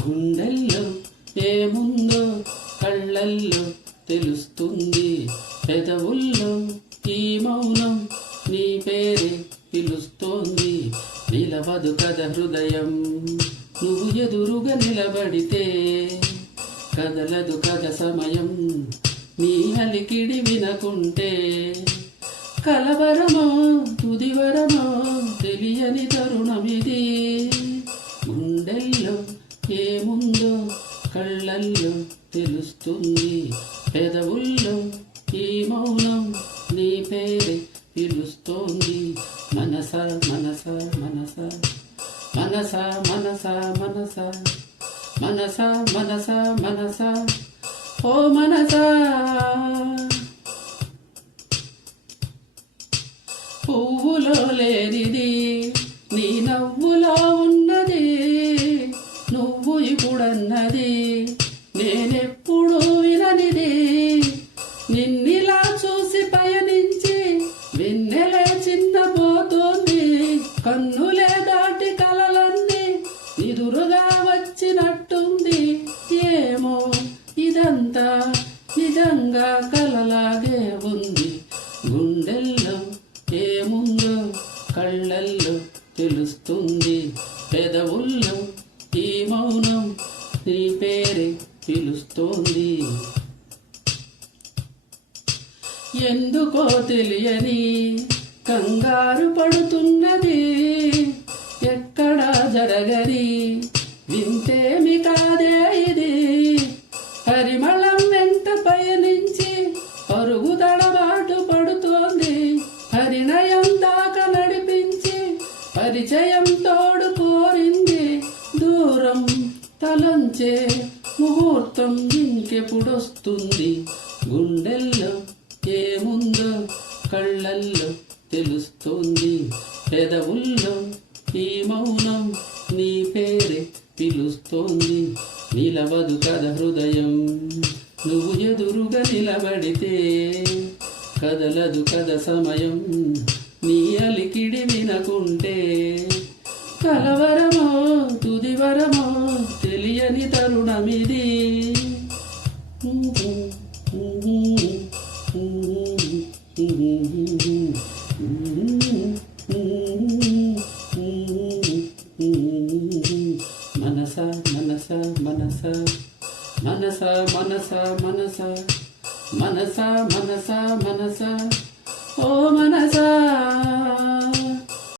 గుండెల్లో ఏముందో కళ్ళల్లో తెలుస్తుంది, పెదవుల్లో ఈ మౌనం నీ పేరే పిలుస్తోంది. నిలవదు కథ హృదయం నువ్వు ఎదురుగా నిలబడితే, కదలదు కథ సమయం నీ అలికిడి వినకుంటే. కలవరమో తుదివరమో తెలియని తరుణమిది, గుండెల్లో ఏముందో కళ్ళల్లో తెలుస్తుంది, పెదవుల్లో ఈ మౌనం నీ పేరే పిలుస్తోంది. మనస మనస మనస మనస మనస మనస మనస మనస మనస ఓ మనస. పువ్వులో లేనిది నీ నవ్వులో ఉన్నది, నువ్వు ఇప్పుడన్నది నేనెప్పుడు విననిది. నిన్నిలా చూసి పయనించి వెన్నెలే చిన్నపోతుంది, కన్నులే దాటి కలలన్నీ నిదురుగా వచ్చినట్టుంది. ఏమో ఇదంతా నిజంగా కలలాగే ఉంది, గుండెల్లో ఏముందో కళ్ళల్లో తెలుస్తుంది, పెదవుల్లో ఈ మౌనం నీ పేరే పిలుస్తోంది. ఎందుకో తెలియని కంగారు పడుతున్నది, ఎక్కడా జరగని వింతేమి కాదే ఇది. పరిమళం వెంట పయనించి పరుగుదడబాటు పడుతోంది, పరిణయం దాకా నడిపించి పరిచయం తోడు కోరింది. దూరం తలంచే ముహూర్తం ఇంకెప్పుడొస్తుంది, గుండెల్లో ఏముందో కళ్ళల్లో తెలుస్తోంది, పెదవుల్లో ఈ మౌనం నీ పేరే పిలుస్తోంది. నిలవదు కథ హృదయం నువ్వు ఎదురుగా నిలబడితే, కదలదు కథ సమయం నీ అలికిడి వినకుంటే. కలవరమో తుదివరమో తెలియని తరుణమిది, మనస మనస మనస మనస మనస మనస మనస మనస మనస